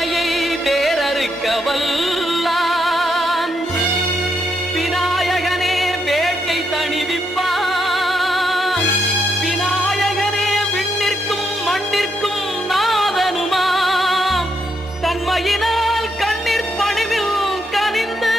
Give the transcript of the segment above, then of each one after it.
வினையை வேறறுக்க வல்லான் விநாயகனே வேட்டை தணிவிப்பான் விநாயகனே விண்ணிற்கும் மண்ணிற்கும் நாதனுமாம் தன்மையினால் கண்ணீர் பணிவில் கனிந்து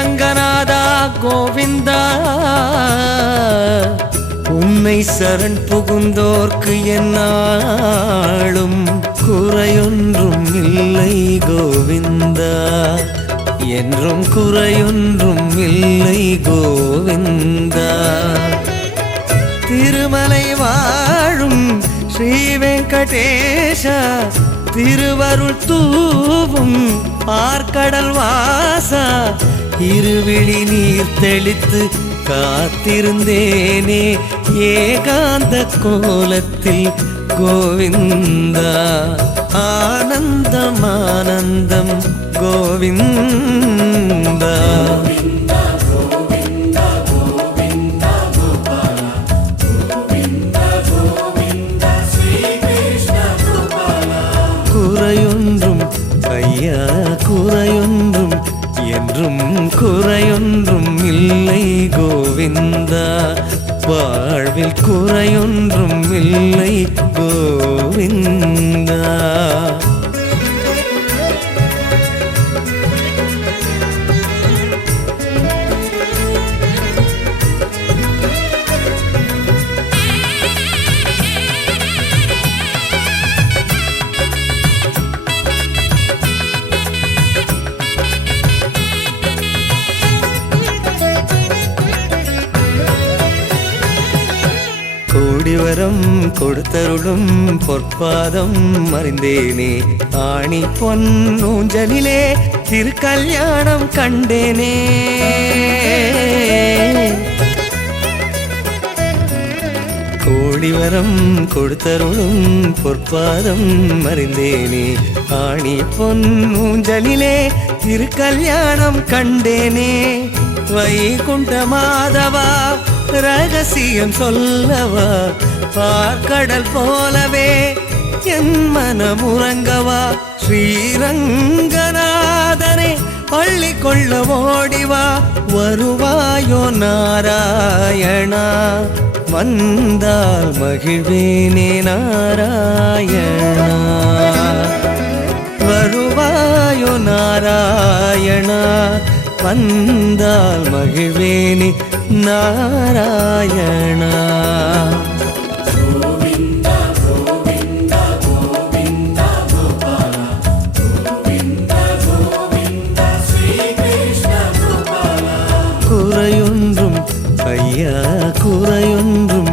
ரங்கநாதா கோவிந்தா, உன்னை சரண் புகுந்தோர்க்கு என்னாலும் குறையொன்றும் இல்லை கோவிந்தா, என்றும் குறையொன்றும் இல்லை கோவிந்தா. திருமலை வாழும் ஸ்ரீ வெங்கடேஷா, திருவருள் தூவும் பார்க்கடல் வாசா, இருவிழி நீர் தெளித்து காத்திருந்தேனே ஏகாந்த கோலத்தில் கோவிந்தா. ஆனந்தம் ஆனந்தம் கோவிந்தா. குறையொன்றும் ஐயா குறையொன்றும் என்றும் குறையொன்றும் இல்லை கோவிந்தா, வாழ்வில் குறையொன்றும் இல்லை கோவிந்தா. கோடிவரம் கொடுத்தருளும் பொற்பாதம் அறிந்தேனே, ஆணி பொன்னூஞ்சலிலே திருக்கல்யாணம் கண்டேனே. கோடிவரம் கொடுத்தருளும் பொற்பாதம் அறிந்தேனே, ஆணி பொன்னூஞ்சலிலே திருக்கல்யாணம் கண்டேனே. வைகுண்ட மாதவா ரகசியம் சொல்லவா, பார்க்கடல் போலவே என் மனமுறங்கவா. ஸ்ரீரங்கநாதனே பள்ளி கொள்ள ஓடிவா, வருவாயோ நாராயணா, வந்தால் மகிழ்வேனே நாராயணா. வருவாயோ நாராயணா, வந்தால் மகிழ்வேனே நாராயணா. குறையொன்றும் ஐயா குறையொன்றும்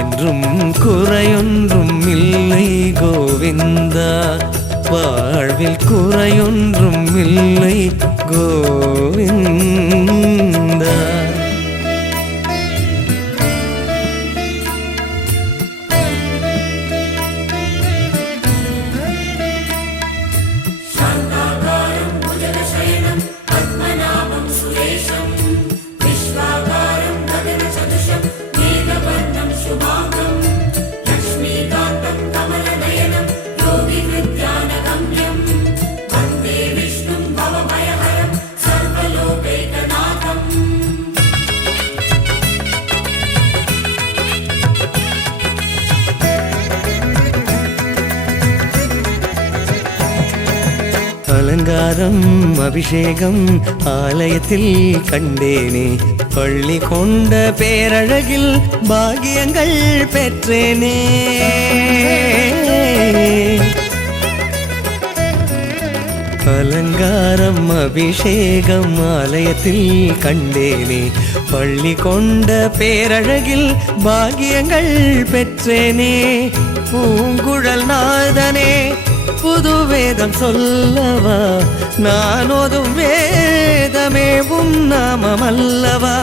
என்றும் குறையொன்றும் இல்லை கோவிந்தா, வாழ்வில் குறையொன்றும் இல்லை கோவிந்தா. அலங்காரம் அபிஷேகம் ஆலயத்தில் கண்டேனே, பள்ளி கொண்ட பேரழகில் பாகியங்கள் பெற்றேனே. அலங்காரம் அபிஷேகம் ஆலயத்தில் கண்டேனே, பள்ளி கொண்ட பேரழகில் பாகியங்கள் பெற்றேனே. பூங்குழல் நாதனே புது வேதம் சொல்லவா, நான் ஓதும் வேதமேவும் நாமமல்லவா.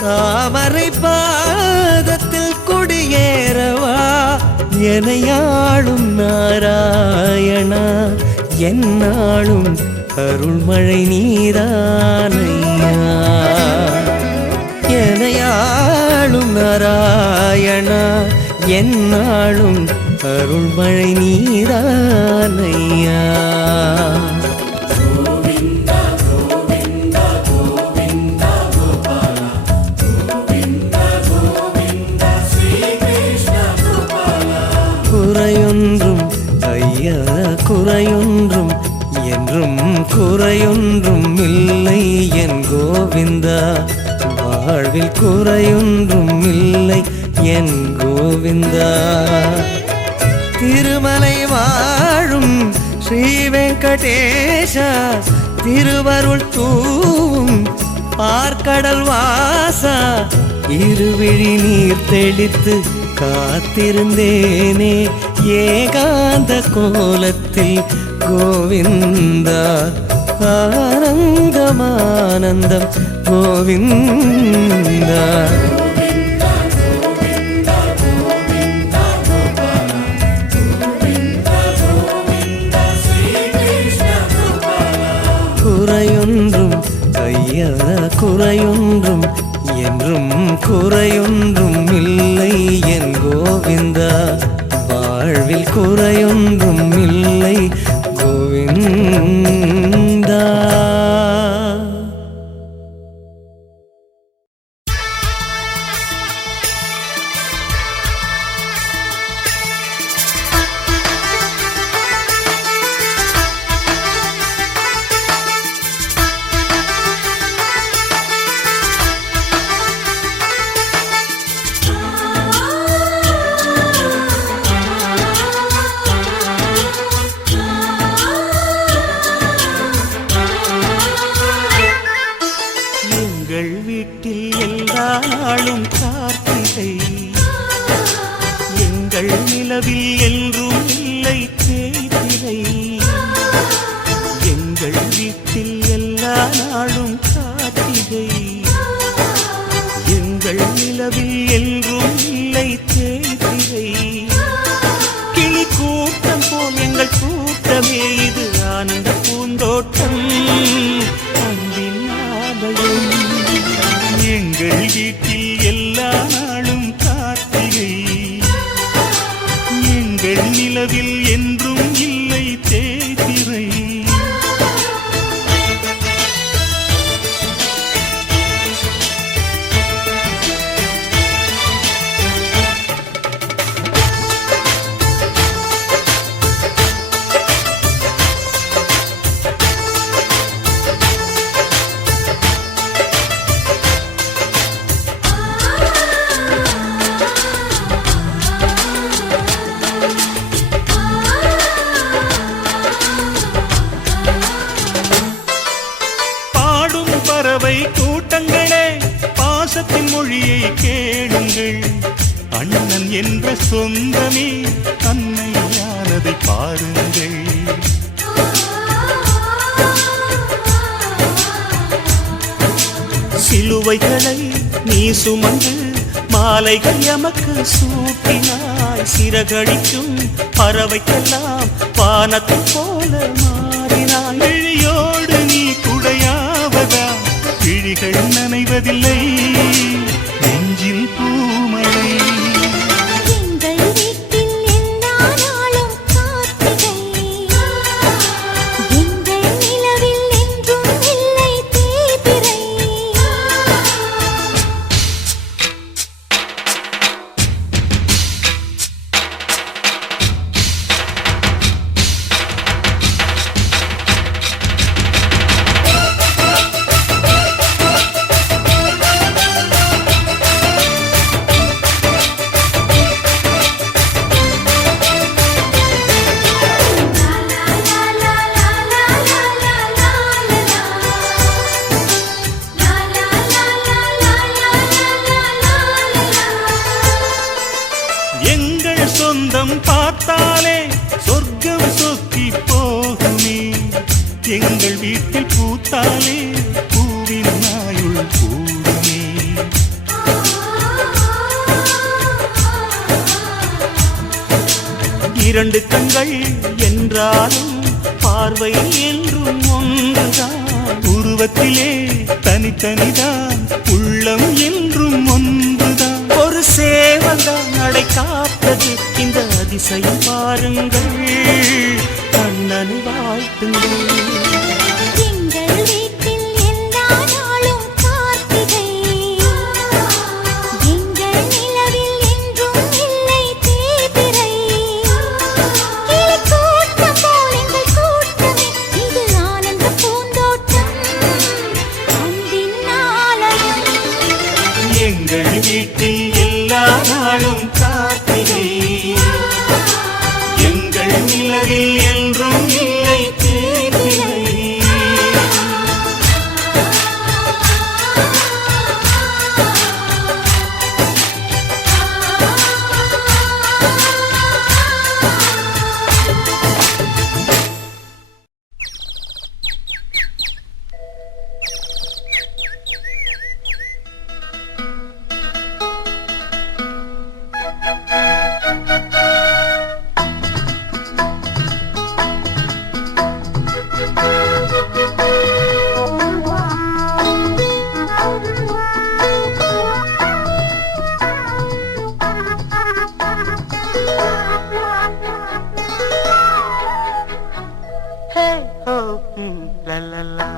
தாமரை பாதத்தில் குடியேறவா, எனையாளும் நாராயணா, என்னாலும் அருள்மழை நீதானையா. எனையாளும் நாராயணா, என்னாலும் அருள்மழை நீதானையா. குறையொன்றும் ஐயா குறையொன்றும் என்றும் குறையொன்றும் இல்லை என் கோவிந்தா, வாழ்வில் குறையொன்றும் இல்லை என் கோவிந்தா. திருமலை வாழும் ஸ்ரீ வெங்கடேஷா, திருவருள் தூவும் பார்க்கடல் வாசா, இருவிழி நீர் தெளித்து காத்திருந்தேனே ஏகாந்த கோலத்தில் கோவிந்தா. ஆனந்தமானந்தம் கோவிந்தா. குறையொன்றும் ஐயா குறையொன்றும் என்றும் குறையொன்றும் இல்லை என் கோவிந்தா, வாழ்வில் குறையொன்றும் இல்லை கோவிந்தா. சொந்தமே அன்னையானதை பாருங்கள். சிலுவைகளை நீ சுமந்து மாலைகள் எமக்கு சூட்டினாய். சிறகடிக்கும் பறவைக்கெல்லாம் வானத்தை போல மாறினாய். விழியோடு நீ குடையாவதா, விழிகள் நனைவதில்லை, நெஞ்சில் பூமழை. சொந்தம் பார்த்தாலே சொர்க்கம் சொக்கி போகுமே. எங்கள் வீட்டில் பூத்தாலே பூவின் நாயுள் கூடுமே. இரண்டு கண்கள் என்றாலும் பார்வை என்றும் ஒன்றுதான். உருவத்திலே தனித்தனிதான், உள்ளம் என்றும் ஒன்றுதான். ஒரு சேவல்தான் நடை காத்தது, இந்த அதிசயம் பாருங்கள், கண்ணனை வாழ்த்துங்கள். இது லலலா.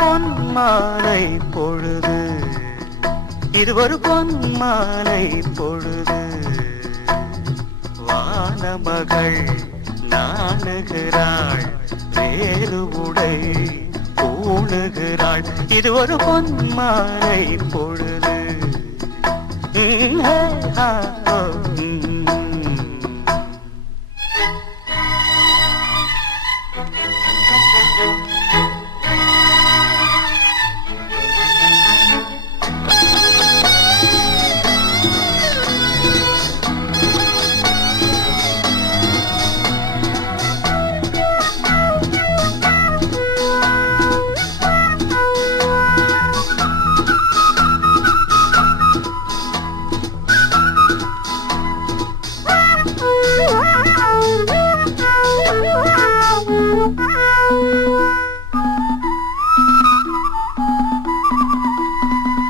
பொன்மாலை பொழுது, இது ஒரு பொன்மாலை பொழுது, வானமகள் நாணுகிறாள், வேறு உடை பூணுகிறாள், இது ஒரு பொன்மாலை பொழுது.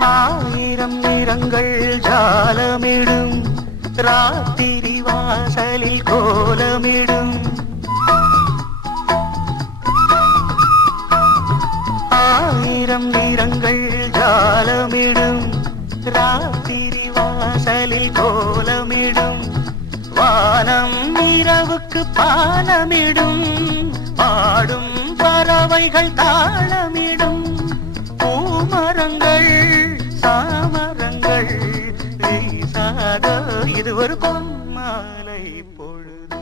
ஆயிரம் நிறங்கள் ஜாலமிடும், ராத்திரி வாசலில் கோலமிடும். ஆயிரம் நிறங்கள் ஜாலமிடும், ராத்திரி வாசலில் கோலமிடும். வானம் இரவுக்கு பாலமிடும், பாடும் பறவைகள் தாளமிடும். பூமரங்கள் சாமரங்கள் வீசாத, இது ஒரு பொன்மாலை பொழுது.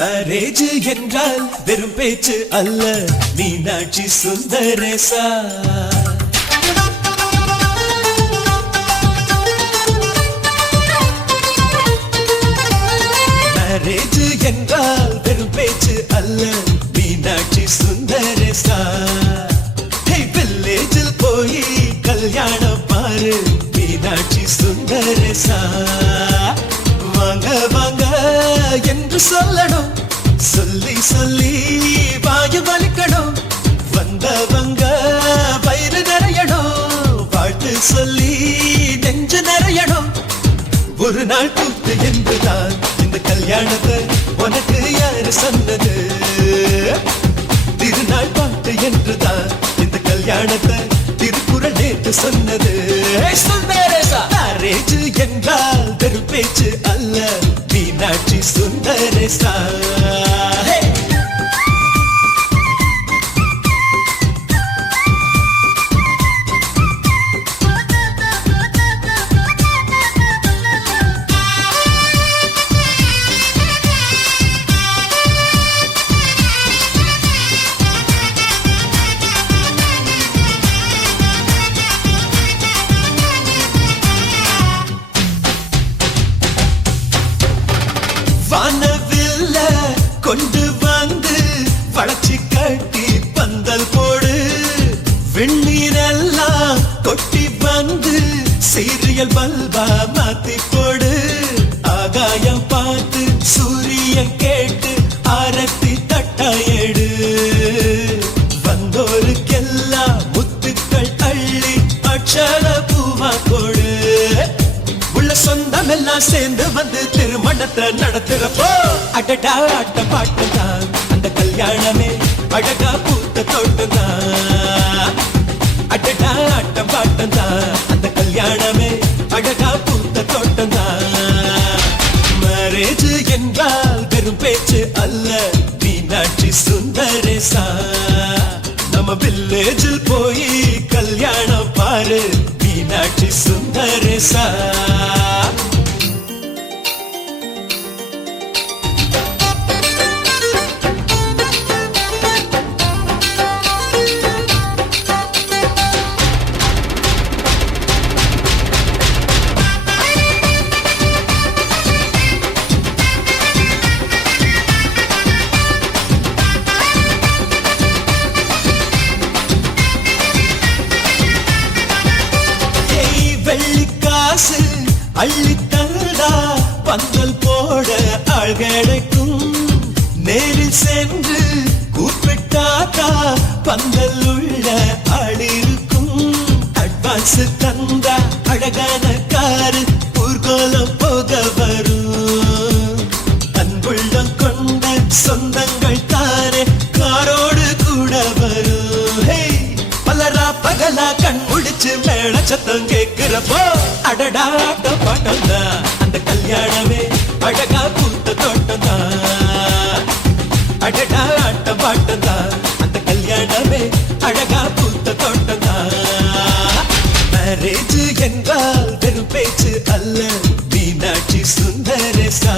மேரேஜ் என்றால் வெறும் பேச்சு அல்ல, மீனாட்சி சுந்தரேசா. மேரேஜ் என்றால் வெறும் பேச்சு அல்ல, மீனாட்சி சுந்தரேசா. வில்லேஜில் போய் கல்யாணம் பாரு, மீனாட்சி சுந்தரேசா. வாங்க வாங்க என்று சொல்லணும், சொல்லி சொல்லி வாயு வலிக்கணும். வந்தவங்க வயிறு நிறையணும், வாழ்த்து சொல்லி நெஞ்சு நிறையணும். ஒரு நாள் கூத்து என்றுதான் இந்த கல்யாணத்தை உனக்கு யாரு சொன்னது? திருநாள் பாட்டு என்றுதான் இந்த கல்யாணத்தை திருக்குறள் நேற்று சொன்னது. மேரேஜ் என்றால் வெறும் பேச்சு அல்ல, மீனாட்சி சுந்தரேசா. வானவில்ல கொண்டு வந்து வளர்ச்சி கட்டி பந்தல் போடு, வெண்ணீரெல்லாம் கொட்டி வந்து சீரியல் பல்பா மாத்தி போடு. ஆகாயம் பார்த்து சூரியன் கேட்டு ஆரத்தி தட்டாயேடு, வந்தோருக்கெல்லாம் முத்துக்கள் அள்ளி அட்சர பூவா கொடு. உள்ள சொந்தம் எல்லாம் சேர்ந்து வந்து திருமணத்தை நடத்துறப்போ அடடா ஆட்ட பாட்டுதான் அந்த கல்யாணமே அழகா பூத்த தோட்டம்தான். அடடா ஆட்ட பாட்டுதான் அந்த கல்யாணமே அழகா பூத்த தோட்டம்தான். மேரேஜ் என்றால் வெறும் பேச்சு அல்ல, மீனாட்சி சுந்தரேசா. நம்ம வில்லேஜில் போய் கல்யாணம் பாரு, மீனாட்சி சுந்தரேசா. வெள்ளிக்காசு அள்ளி தந்தா பந்தல் போட ஆள் கிடைக்கும். நேரில் சென்று கூப்பிட்டாக்கா பந்தல் உள்ள ஆள் இருக்கும். அட்வான்ஸ் தந்தா அழகான காரு ஊர்கோலம் போக வரும். அன்புள்ளம் கொண்ட சொந்தங்கள் தானே காரோடு கூட வரும். பலரா பகலா கண் முடிச்சு மேல சத்தம் கேட்கிறப்போ அடடா ஆட்ட பாட்டம் தான் அந்த கல்யாணமே அழகா பூத்த தோட்டம் தான். அடடா ஆட்ட பாட்டம் தான் அந்த கல்யாணமே அழகா பூத்த தோட்டம் தான். மேரேஜ் என்றால் வெறும் பேச்சு அல்ல, மீனாட்சி சுந்தரேசா.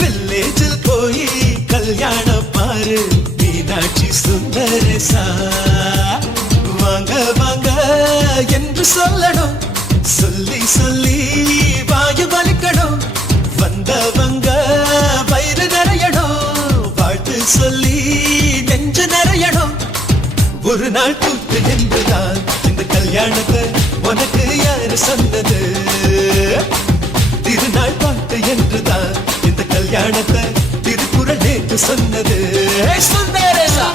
வில்லேஜில் போய் கல்யாணம் பாரு, மீனாட்சி சுந்தரேசா. வாங்க வாங்க என்று சொல்லணும், சொல்லி சொல்லி வாயு வலிக்கணும். வந்தவங்க வயிறு நிறையணும், வாழ்த்து சொல்லி நெஞ்சு நிறையணும். ஒரு நாள் கூத்து என்றுதான் இந்த கல்யாணத்தை உனக்கு யாரு சொன்னது? திருநாள் பாட்டு என்றுதான் இந்த கல்யாணத்தை திருக்குறள் நேற்று சொன்னது. சுந்தரேசா.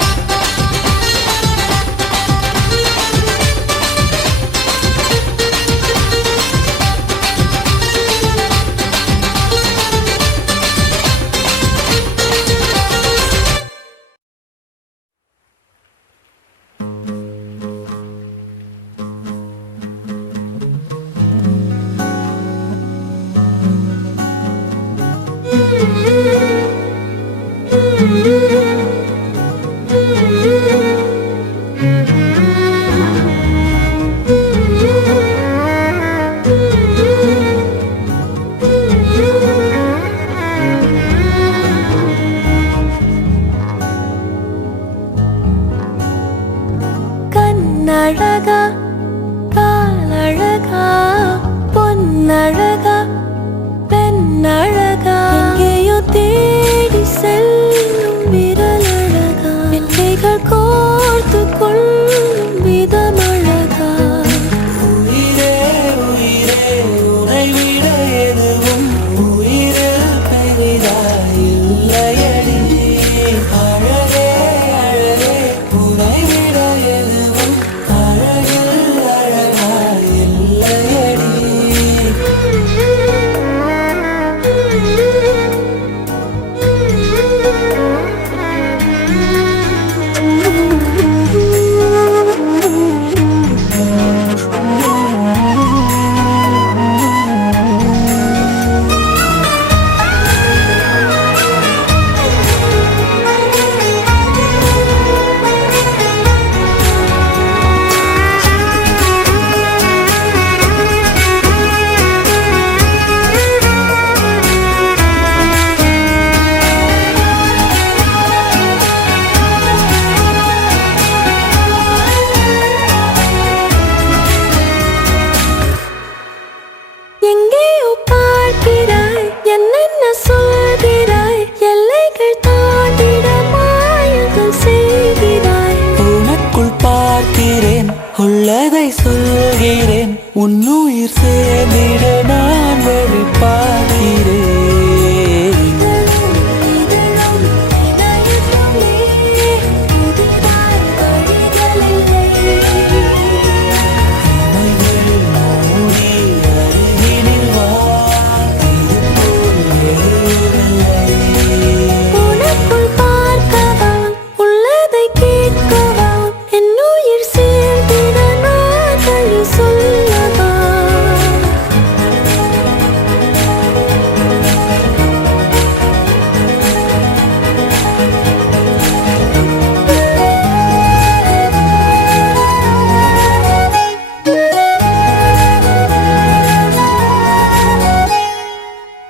உன்னுயிர் சேர்ந்திட நான் வழி பார்க்கிறேன்.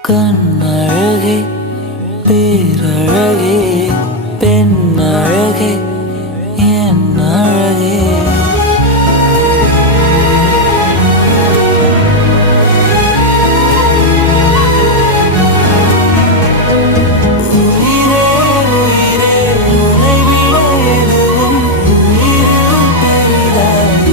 கண்ணழகே பேரழகே பெண்ணழகே என் அழகே உயிரே உயிரே உன்னை விட எதுவும் உயிரிலும் பெரிதாயில்லையடி.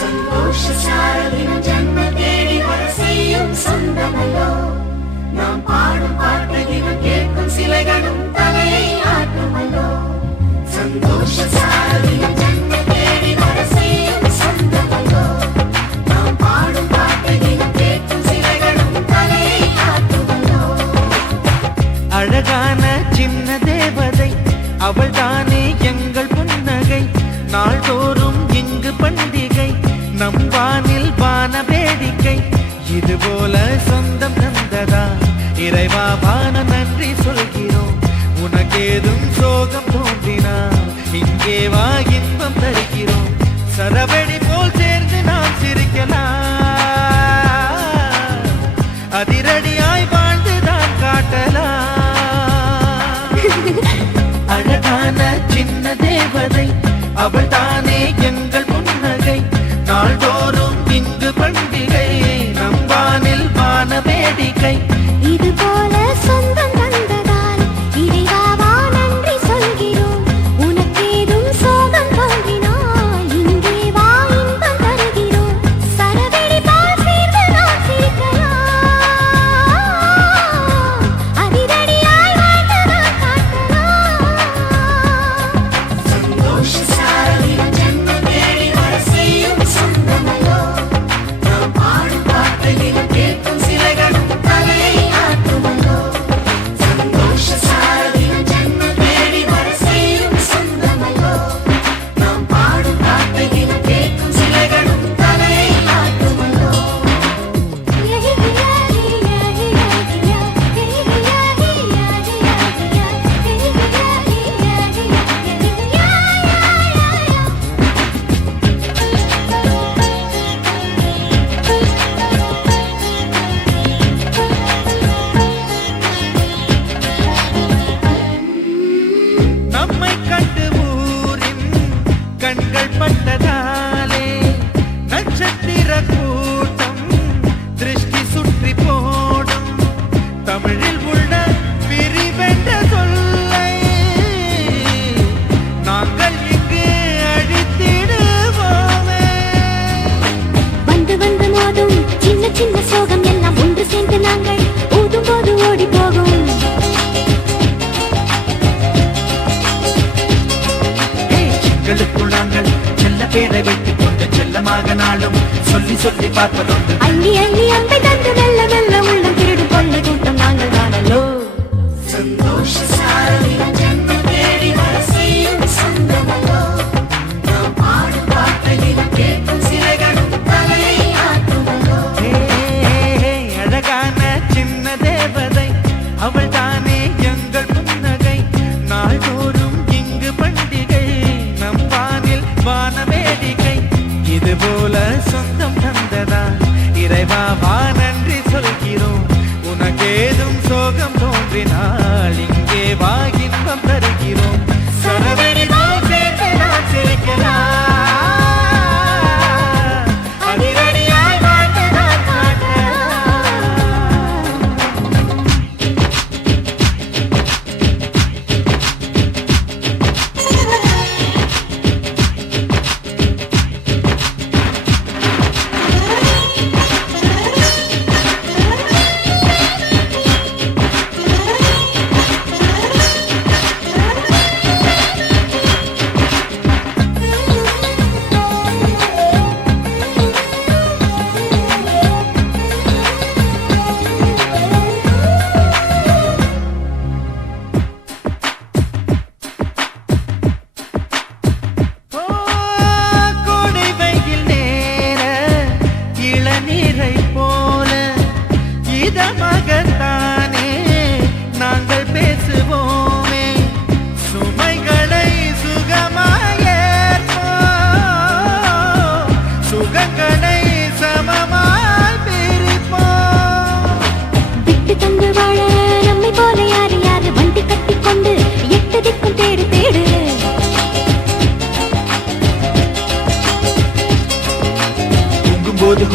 சந்தோஷசாரதினம் ஜன்ம தேடி வர செய்யும் சொந்தமல்லோ. நாம் பாடும் பாட்டதினம் கேட்கும் சிலைகளும் தலையை ஆட்டுமல்லோ. சந்தோஷசாரதினம் ஜன்ம தேடி வர செய்யும் சொந்தமல்லோ. நாம் பாடும் பாட்டதினம் கேட்கும் சிலைகளும் தலையை ஆட்டுமல்லோ. அழகான சின்ன தேவதை அவள்தானே எங்கள் புன்னகை. நாள்தோறும் இங்கு பண்டிகை, நம் வானில் வான வேடிக்கை. இதுபோல சொந்தம் தந்ததா இறைவா, வான நன்றி சொல்கிறோம். உனக்கேதும் சோகம் தோன்றினா இங்கே வா, இன்பம் தருகிறோம். சரவெடி போல் சேர்ந்து நாம் சிரிக்கலாம், அதிரடியாய் வாழ்ந்துதான் காட்டலாம். அழகான சின்ன தேவதை அவள் தானே எங்கள் புன்னகை. நாள்தோறும் இங்கு பண்டிகை, நம் வானில் வான வேடிக்கை. இது போல சொந்தம் தந்ததால் இறைவா நன்றி சொல்கிறோம். உனக்கேதும் சோகம் தோன்றினால் இங்கே வா, இன்பம் தருகிறோம். சரவெடி போல் சேர்ந்து நாம் சிரிக்கலாம், அதிரடியாய் வாழ்ந்துதான் காட்டலாம். சந்தோஷசாரதினம் ஜன்ம தேடி வர செய்யும் சொந்தமல்லோ. நாம் பாடும் பாட்டதினம் கேட்கும் சிலைகளும் தலையை ஆட்டுமல்லோ. சந்தோஷசாரதினம் ஜன்ம தேடி வர செய்யும் சொந்தமல்லோ. நாம் பாடும் பாட்டதினம் கேட்கும் சிலைகளும் தலையை ஆட்டுமல்லோ. நம்மை கண்டு ஊரின் கண்கள் பட்டதாலே நட்சத்திர கூட்டம் திருஷ்டி சுற்றி போடும். தமிழில் உள்ள பிரிவென்ற சொல்லை நாங்கள் இங்கு அழித்திடுவோமே. வந்து வந்து மோதும் சின்ன சின்ன சோகம் எல்லாம் ஒன்று சேர்ந்து நாங்கள் ஊதும் போது ஓடி போகும். சிங்களுக்குள் நாங்கள் செல்ல பேரை வைத்துக் கொண்டு செல்லமாக நாளும் சொல்லி சொல்லி பார்ப்பதுண்டு. அள்ளி அள்ளி அம்பை தந்து மெல்ல மெல்ல உள்ள திருடு கொள்ள கூட்டம் நாங்கள் காணலோ. சந்தோஷசாரதினம் ஜன்ம தேடி வர செய்யும் சொந்தமல்லோ. நாம் பாடும் பாட்டதினம் கேட்கும் சிலைகளும் தலையை ஆட்டுமல்லோ. அழகான சின்ன தேவதை அவள் தானே எங்கள் புன்னகை. நாள்தோறும் இங்கு பண்டிகை, நம் வானில் வான வேடிக்கை. இதுபோல சொந்தம் தந்ததா இறைவா, வா நன்றி சொல்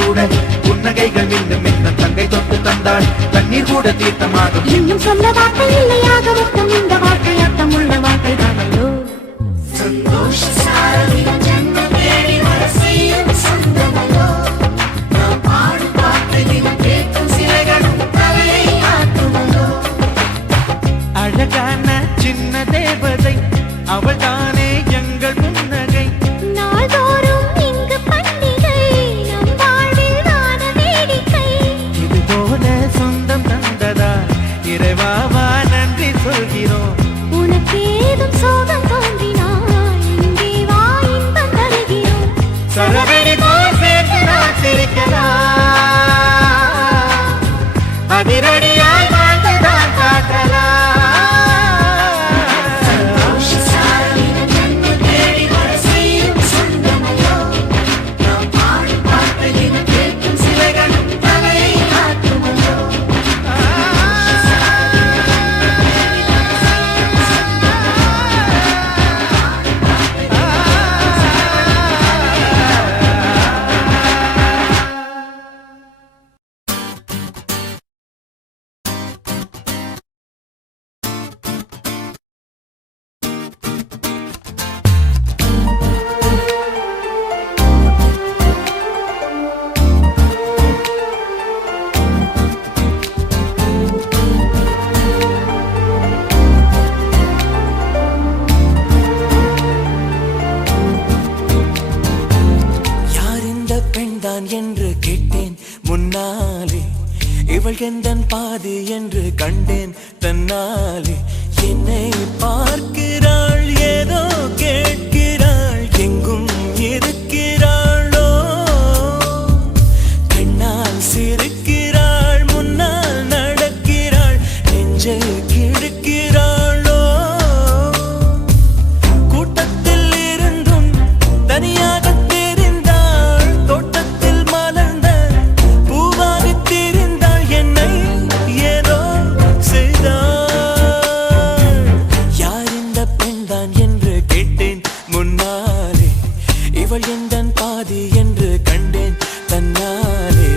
கூட புன்னகைகள் மீண்டும் என்ன தங்கை தொட்டு தந்தாள் தண்ணீர் கூட தீர்த்தமாகும் இன்னும் சொல்ல வார்த்தை இல்லையாக மொத்தம் இந்த வாழ்க்கை அர்த்தம் உள்ள வாழ்க்கை தானோ சந்தோஷ சாரதிகள் ஜன்மம் தேடி வர செய்யும் சொந்தமல்லோ நாம் பாடும் வார்த்தையிலும் கேட்கும் சிலைகளும் தலையை ஆட்டுமல்லோ அழகான சின்ன தேவதை அவள் தானே எங்கள் புன்னகை நாள்தோறும் இங்கு பண்டிகை நம் வாழ்வில் தான வேடிக்கை இது போல சொந்தம் தந்ததா இறைவாவா நன்றி சொல்கிறோம் உனக்கேதும் சோகம் தோன்றினால் இங்கே வா இன்பம் தருகிறோம் சரவெடி போல் சேர்த்து நான் சிரிக்கலாம் அதிரடியாய் வாழ்ந்துதான் காட்டலாம் என்று கேட்டேன் முன்னாலே இவள் எந்தன் பாதி என்று கண்டேன் தன்னாலே என்னை பார்க்கிறாள் ஏதோ கேட்கிறாள் எங்கும் இருக்கிறாளோ கண்ணால் சிரிக்கிறாள் முன்னால் நடக்கிறாள் நெஞ்சை கிழக்கிறாளோ கூட்டத்தில் இருந்தும் தனியாக எந்தன் பாதி என்று கண்டேன் தன்னாலே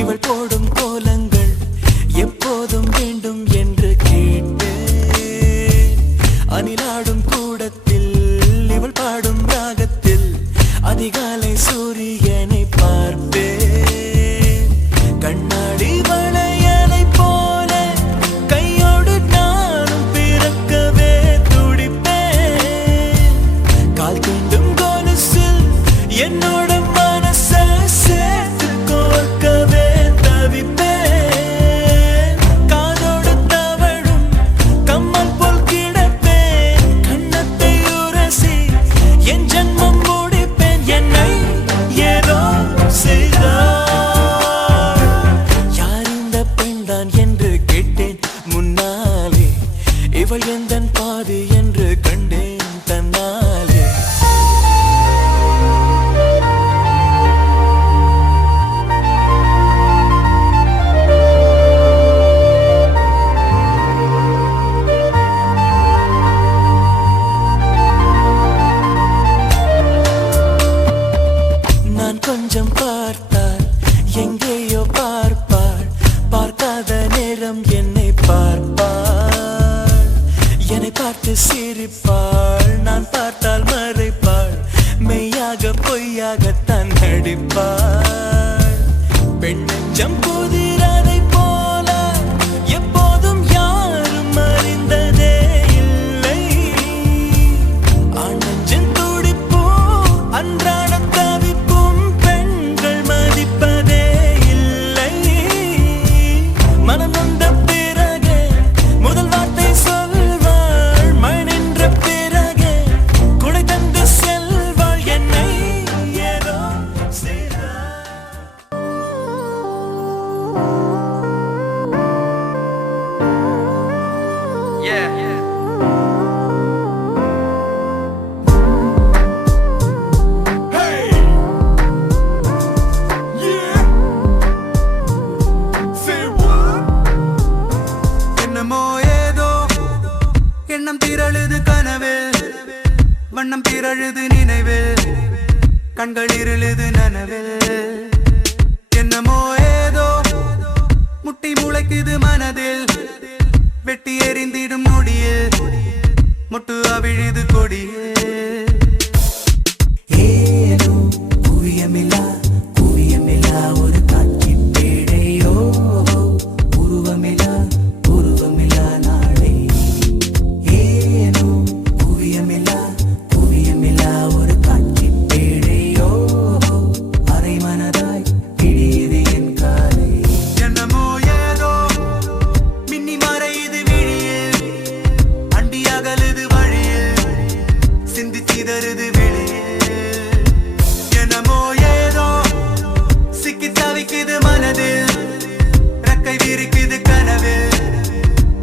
இவள் போடும் கோலங்கள் எப்போதும் வேண்டும் என்று கேட்டேன் அணிலாடும் கூடத்தில் இவள் பாடும் ராகத்தில் அதிகாலை சூரியனை பார்ப்பேன் கண்ணாடி வளையலை போல கையோடு நானும் பிறக்கவே துடிப்பேன் கால் தீண்டும் கொலுசில் என்னோட மனசை சேர்த்து கோர்க்கவே காதோடு தவழும் கம்மல் போல் கிடப்பேன் கண்ணத்தை உரசி என் ஜன்மம் முடிப்பேன் என்னை ஏதோ செய்தார் யார் இந்த பெண்தான் என்று கேட்டேன் முன்னாலே இவள் எந்தன் பாதி என்று கண்டேன் தன்னாலே கொஞ்சம் பார்த்தால் எங்கேயோ பார்ப்பாள் பார்க்காத நேரம் என்னை பார்ப்பாள் என்னை பார்த்து சிரிப்பாள் நான் பார்த்தால் மறைப்பாள் மெய்யாக பொய்யாகத்தான் நடிப்பாள் பெண் நெஞ்சம் புதிரதை போல எப்போதும் யாரும் அறிந்ததே இல்லை ஆண் நெஞ்சின் துடிப்போ அன்றாட தவிப்பும் பெண்கள் மதிப்பதே இல்லை மனம் வந்த பிறகு முதல் வார்த்தை சொல்வாள் மழை நின்ற திரழுது நினைவில் கண்கள் இருளுது நனவில் என்னமோ ஏதோ முட்டி முளைக்குது மனதில் வெட்டி எறிந்திடும் நொடியில் முட்டு அவிழுது கொடியில் ஏனோ குவியமில்லா ஒரு காட்சி பேடையோ உருவமில்லா நாளை ஏனோ குவியமில்லா ஒரு காட்சி பேடையோ அரை மனதாய் பிடியுது என் காலை என்னமோ ஏதோ மின்னி மறையுது விழியில் அண்டி அகலுது வழியில் சிந்தி சிதறுது வெளியில் என்னமோ ஏதோ சிக்கி தவிக்குது மனதில் ரெக்கை விரிக்குது கனவில்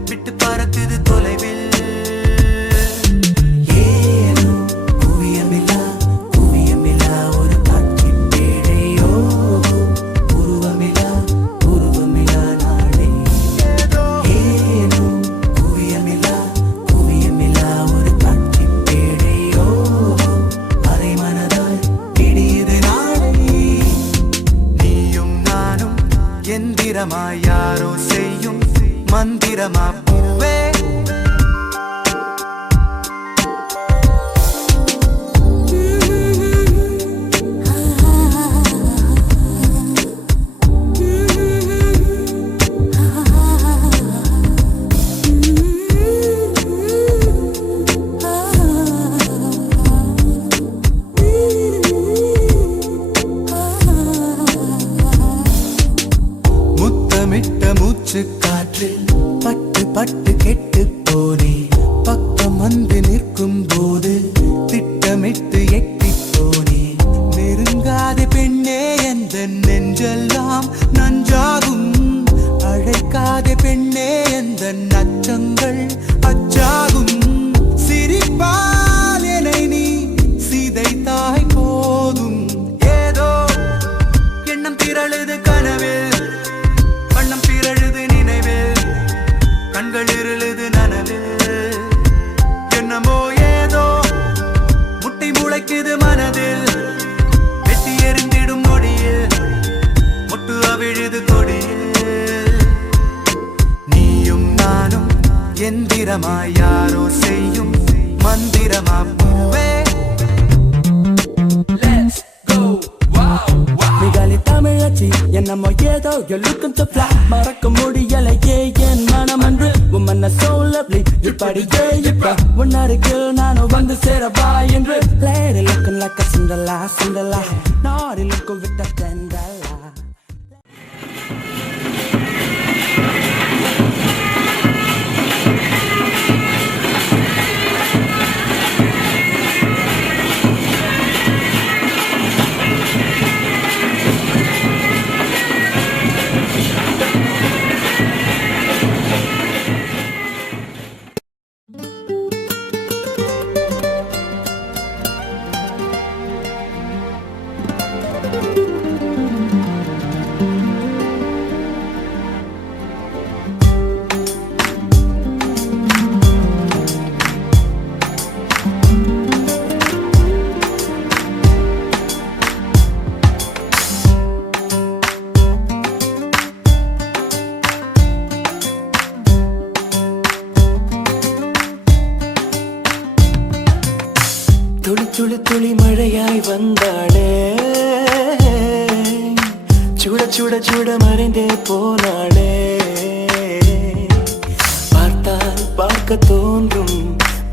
விட்டு பறக்குது தொலைவில் ஏனோ குவியமில்லா ஒரு காட்சி பேடையோ உருவமில்லா நாளை ஏனோ குவியமில்லா ஒரு காட்சி பேடையோ அரை மனதாய் பிடியுது நாளை நீயும் நானும் எந்திரமாய் யாரோ செய்யும் மந்திரமா பூவே முத்தமிட்ட மூச்சு காற்றில் பட்டு கெட்டு போனே பக்கம் வந்து நிற்கும் போது திட்டமிட்டு எட்டி போனே நெருங்காத பெண்ணே எந்த நெஞ்செல்லாம் நஞ்சாகும் அழைக்காத பெண்ணே எந்த நச்சங்கள் அச்சாகும் சிரிப்பால் என்னை நீ சிதைத்தாய் போதும் ஏதோ எண்ணம் திரழுது கனவில் வண்ணம் பிறழுது நினைவில் கண்கள் இருளுது நனவில் என்னமோ ஏதோ முட்டி முளைக்குது மனதில் வெட்டி எறிந்திடும் நொடியில் முட்டு அவிழுது கொடியில் நீயும் நானும் எந்திரமாய் யாரோ செய்யும் மந்திரமா பூவே மிகாலி தமிழச்சி என்னமோ ஏதோ you're looking to fly மறக்க முடியலையே என் மனம் அன்று உம்மன்ன so lovely இப்படியே இப்ப உன்னருகில் நானும் வந்து சேரவா என்று lady looking like a Cinderella naughty looking with a Cinderella துளி மழையாய் வந்தாளே சுட மறைந்தே போனாளே பார்த்தால் பார்க்க தோன்றும்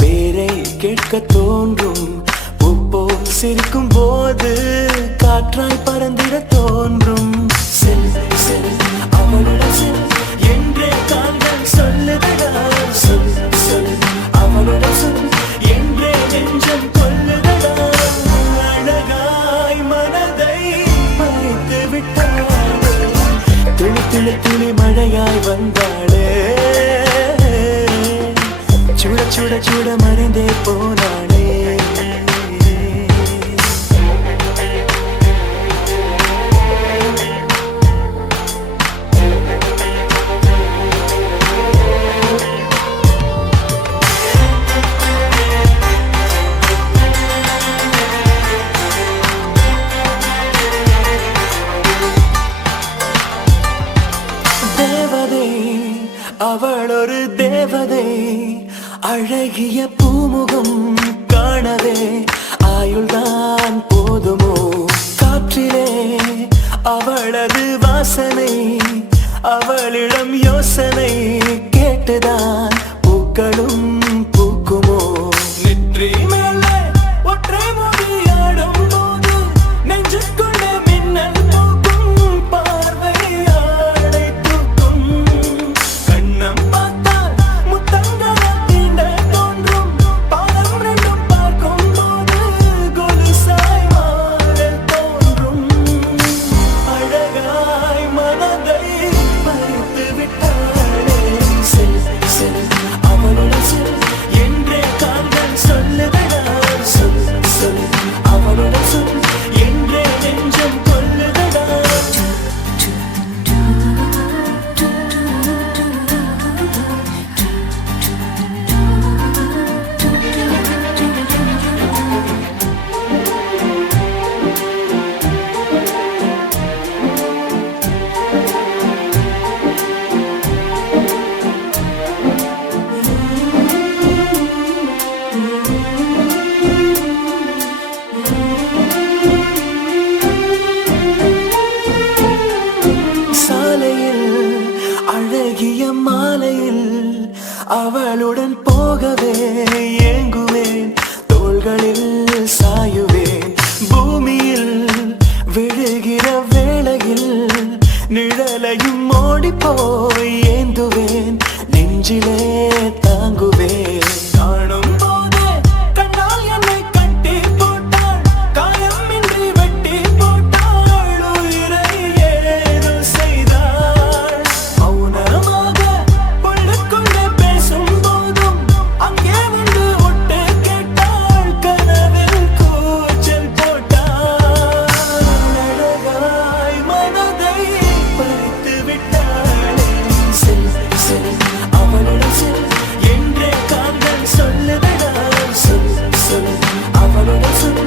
பேரை கேட்க தோன்றும் பூப்போல் சிரிக்கும் போது காற்றாய் பறந்திட தோன்றும் செல் செல் அவளுடன் செல் என்றே கால்கள் சொல்லுதடா சொல் சொல் அவளுடன் சொல் என்றே நெஞ்சம் கொல்லுதடா அழகாய் மனதை மறைத்து விட்டாளே துளி மழையாய் வந்தாளே சுட மறைந்தே போனாளே அவள் ஒரு தேவதை அழகிய பூமுகம் காணவே ஆயுள்தான் போதுமோ காற்றிலே அவளது வாசனை அவளிடம் யோசனை கேட்டுதான் பூக்களும் பூக்குமோ நெற்றி மேலே ஒற்றை மொழியாடும் போது நெஞ்சுக்குள்ளே மின்னல் பூக்கும் பார்வையாடை தூக்கும் கண்ணம் பார்த்தால் முத்தங்கள தீண்ட தோன்றும் பாதம் ரெண்டும் பார்க்கும் போது கொலுசாய் மாற தோன்றும் அழகாய் மனதை பறித்து விட்டாளே செல் செல் அவளுடன் செல் என்றே கால்கள் சொல்லுதடா சொல் சொல் அவளுடன் சொல் என்றே நெஞ்சம் கொல்லுதடா சாலையில் அழகிய மாலையில் அவளுடன் போகவே ஏங்குவேன் தோள்களில் சாயுவேன் பூமியில் விழுகிற வேளையில் நிழலையும் ஓடி போய் ஏந்துவேன் நெஞ்சிலே தாங்குவேன் காணும் போதே கண்ணால் என்னை கட்டி போட்டாள் காயமின்றி வெட்டி போட்டாள் உயிரை ஏதோ செய்தாள் மௌனமாக உள்ளுக்குள்ளே பேசும் போதும் அங்கே வந்து ஒட்டு கேட்டாள் கனவில் கூச்சல் போட்டாள் அழகாய் மனதை பறித்து விட்டாளே செல் செல் அவளுடன் செல் என்றே கால்கள் சொல்லுதடா சொல் சொல் அவளுடன் சொல்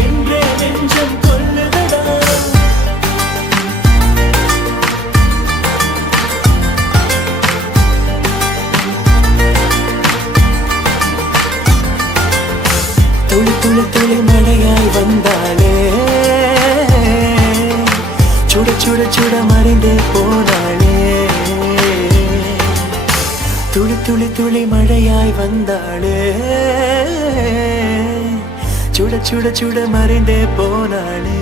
என்றே நெஞ்சம் கொல்லுதடா துளி துளி துளி மழையாய் வந்தாளே சுட சுட சுட மறைந்தே போனாளே துளி துளி துளி மழையாய் வந்தாளே சுட சுட சுட மறைந்தே போனாளே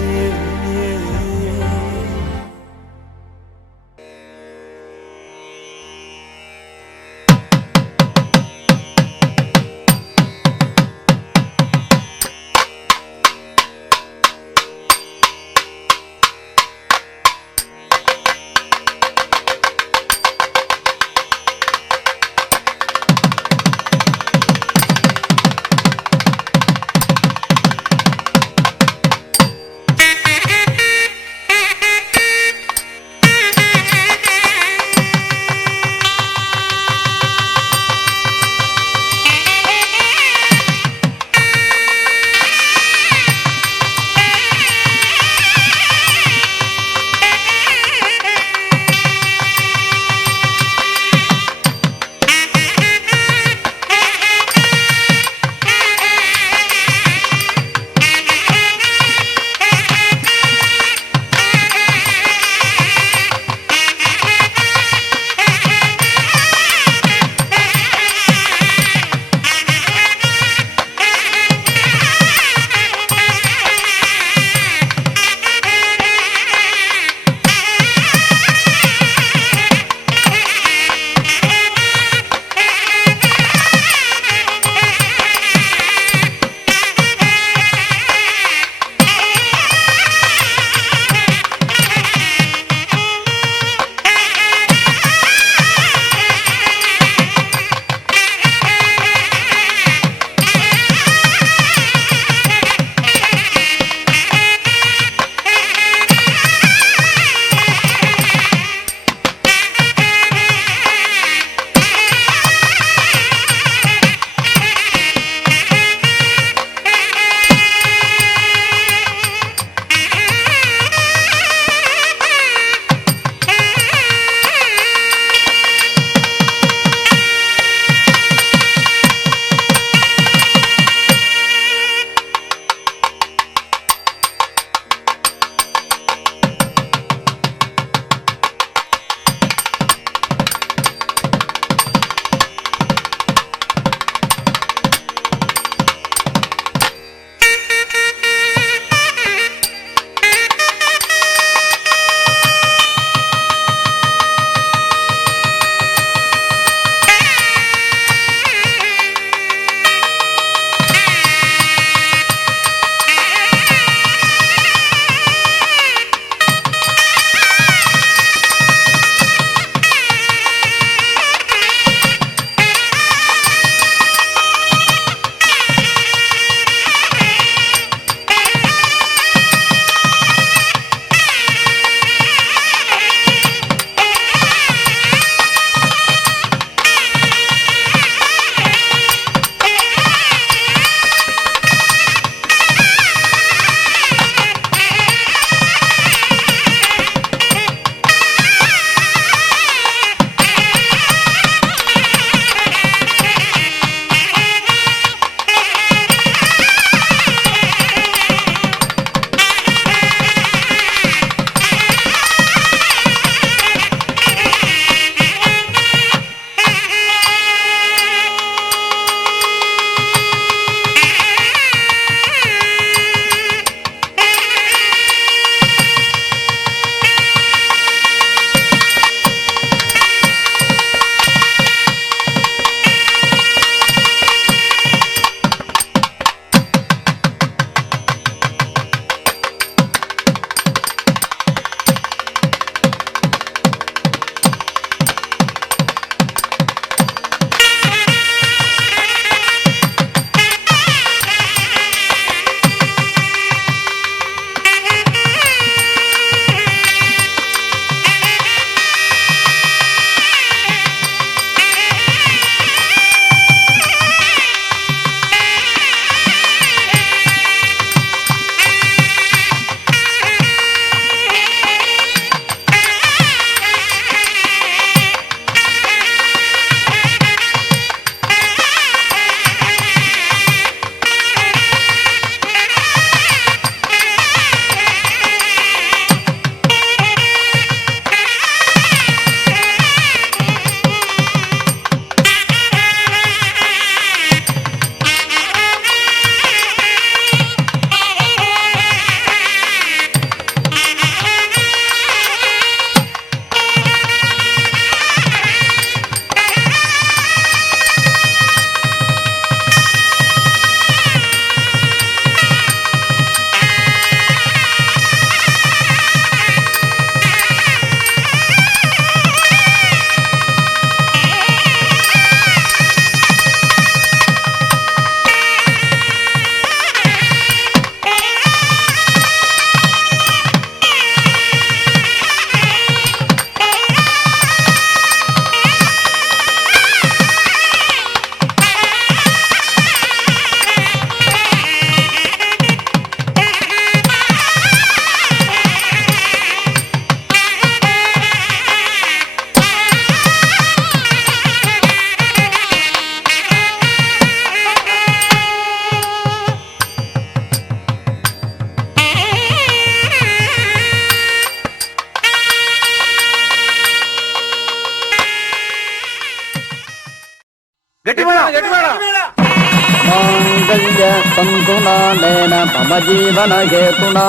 माङ्गल्य तन्तुनानेन मम जीवनहेतुना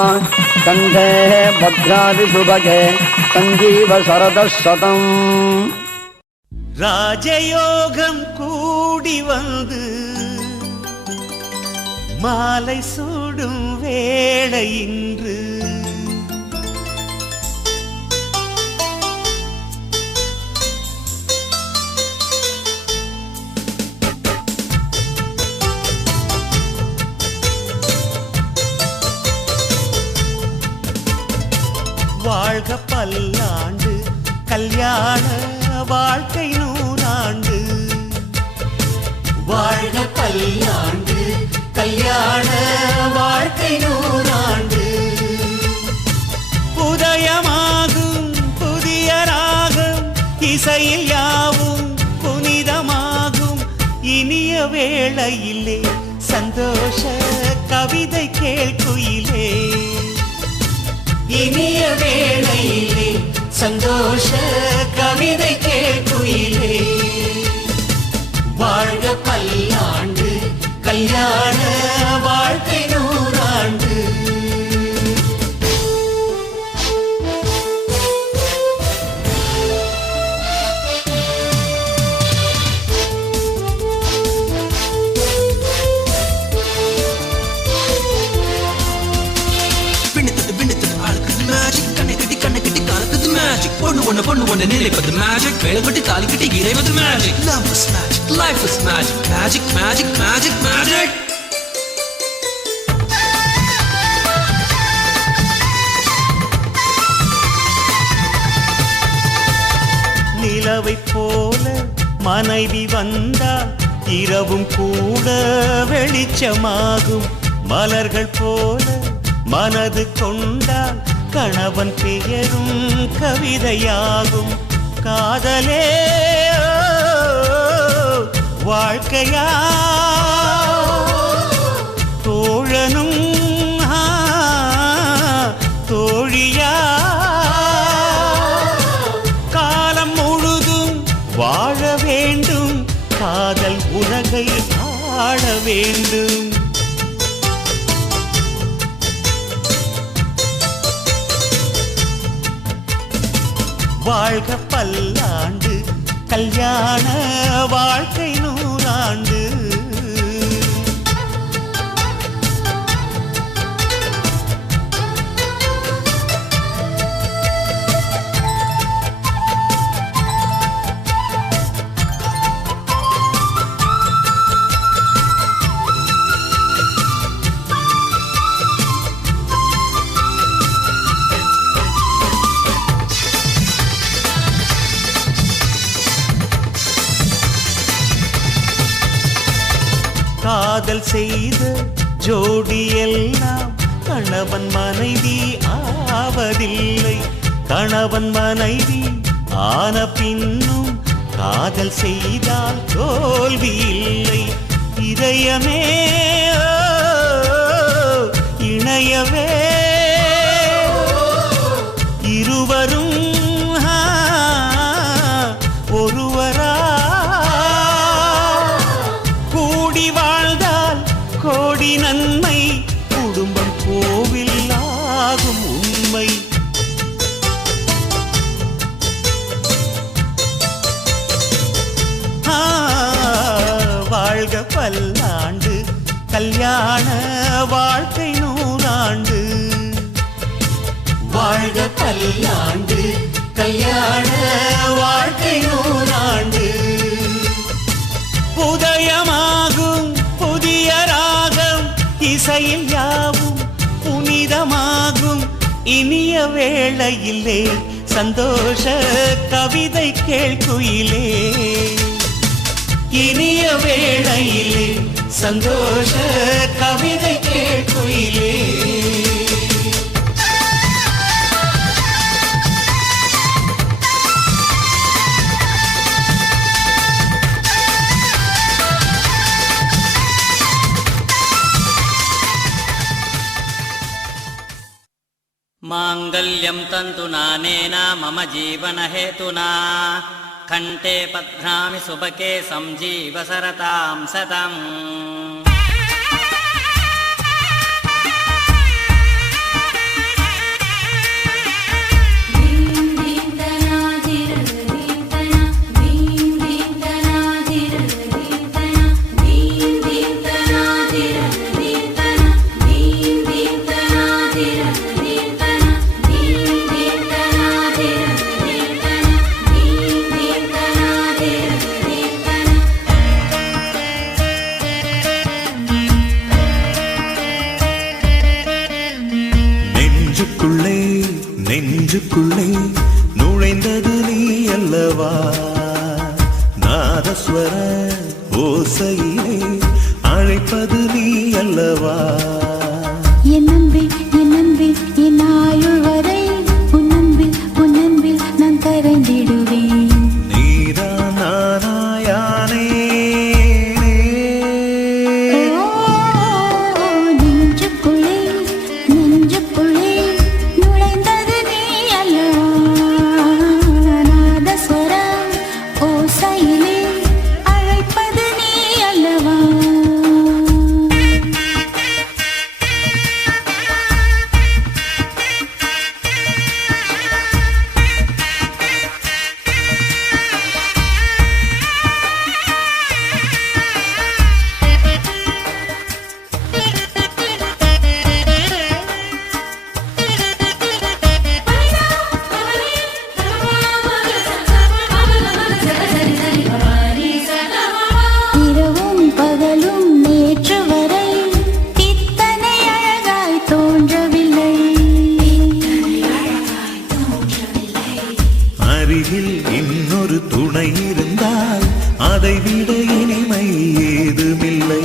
कण्ठे भद्रादिसुभगे सञ्जीव शरदः शतम् ராஜயோகம் கூடி வந்து மாலை சூடும் வேளை இன்று வாழ்க பல்லாண்டு கல்யாண வாழ்க்கை நூறாண்டு வாழ்க பல்லாண்டு கல்யாண வாழ்க்கை நூறாண்டு உதயமாகும் புதிய ராகம் இசையில் யாவும் புனிதமாகும் இனிய வேளையிலே சந்தோஷ கவிதை கேள்குயிலே இனிய வேளையிலே சந்தோஷ கவிதை கேள்குயிலே வாழ்க பல்லாண்டு கல்யாண வாழ்க்கை நூறாண்டு பொண்ணு ஒண்ணு நினைப்பது மேஜிக் வேலைப்பட்டு தாலி கட்டி இறைவது magic love is magic life is magic magic magic magic magic நிலவை போல மனைவி வந்தால் இரவும் கூட வெளிச்சமாகும் மலர்கள் போல மனது கொண்டால் கணவன் பெயரும் கவிதையாகும் காதலே வாழ்க்கையா தோழனும் தோழியா காலம் முழுதும் வாழ வேண்டும் காதல் உலகை ஆள வேண்டும் வாழ்க பல்லாண்டு கல்யாண வாழ்க்கை நூறாண்டு காதல் செய்த ஜோடி எல்லாம் கணவன் மனைவி ஆவதில்லை கணவன் மனைவி ஆன பின்னும் காதல் செய்தால் தோல்வி இல்லை இதயமே இணையவே இருவரும் ஒருவரா கூடி வாழ்ந்தால் கோடி நன்மை குடும்பம் கோவில் ஆகும் உண்மை வாழ்க பல்லாண்டு கல்யாண வாழ்க்கை நூறாண்டு வாழ்க பல்லாண்டு கல்யாண வாழ்க்கை நூறாண்டு உதயமாகும் புதிய ராகம் இசையில் யாவும் புனிதமாகும் இனிய வேளையிலே சந்தோஷ கவிதை கேள்குயிலே இனிய வேளையிலே சந்தோஷ கவிதை கேள்குயிலே माङ्गल्यं तन्तुना नेन मम जीवनहेतुना कण्ठे पध्नामि सुभगे संजीव सरतां सतम् நெஞ்சுக்குள்ளே நுழைந்தது நீ அல்லவா நாதஸ்வர ஓசையிலே அழைப்பது நீ அல்லவா என் அன்பே என் ஆயுள் வரை உன் அன்பில் நான் கரைந்திடுவேன் நீதான் நானாயானே நெஞ்சுக்குள்ளே நுழைந்தது நீ அல்லவா நாதஸ்வரம் ஓசையிலே அழைப்பது நீ அல்லவா இரவும் பகலும் நேற்று வரை இத்தனை அழகாய் தோன்றவில்லை அருகில் இன்னொரு துணை இருந்தால் அதைவிட இனிமை ஏதுமில்லை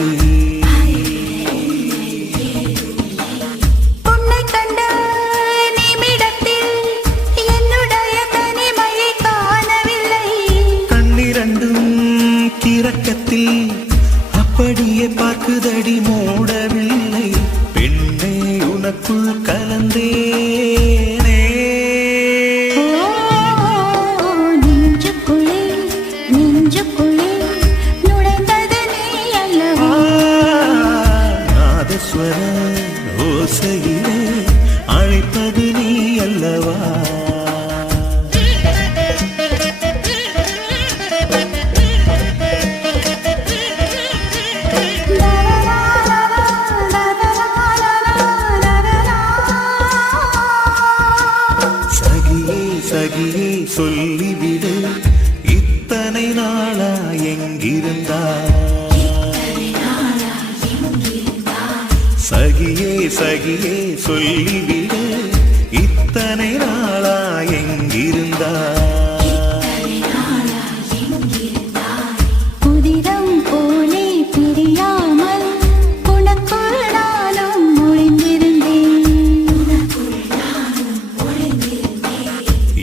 உன்னை கண்ட நிமிடத்தில் என்னுடைய தனிமையை காணவில்லை கண்ணிரண்டும் கிறக்கத்தில் அப்படியே பார்க்குதடி மூடவில்லை பெண்ணே உனக்குள் கலந்தேனே நெஞ்சுக்குள்ளே நுழைந்தது நீ அல்லவா நாதஸ்வர ஓசையிலே அழைப்பது நீ அல்லவா சகியே சொல்லிவிடு இத்தனை நாளா எங்கிருந்தா சகியே சொல்லிவிடு இத்தனை நாளா எங்கிருந்தா புதிரம் போலே பிரியாமல் உனக்குள் நானும் ஒளிந்திருந்தேன்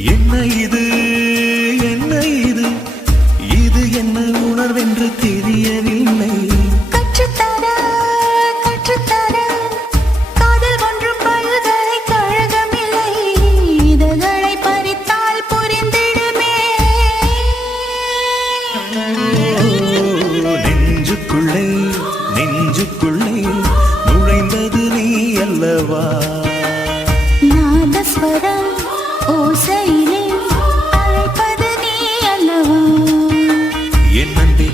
என்ன இது இது என்ன உணர்வென்று தெரியவில்லை கற்றுத்தர காதல் ஒன்றும் பல்கலைக்கழகமில்லை இதழ்களை பறித்தால் புரிந்திடுமே நெஞ்சுக்குள்ளே நுழைந்தது நீ அல்லவா நாதஸ்வரம் ஓசையிலே அழைப்பது நீ அல்லவா என் அன்பே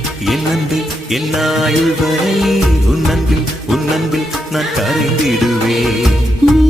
என் ஆயுள் வரை உன் அன்பில் நான் கரைந்திடுவேன் நீ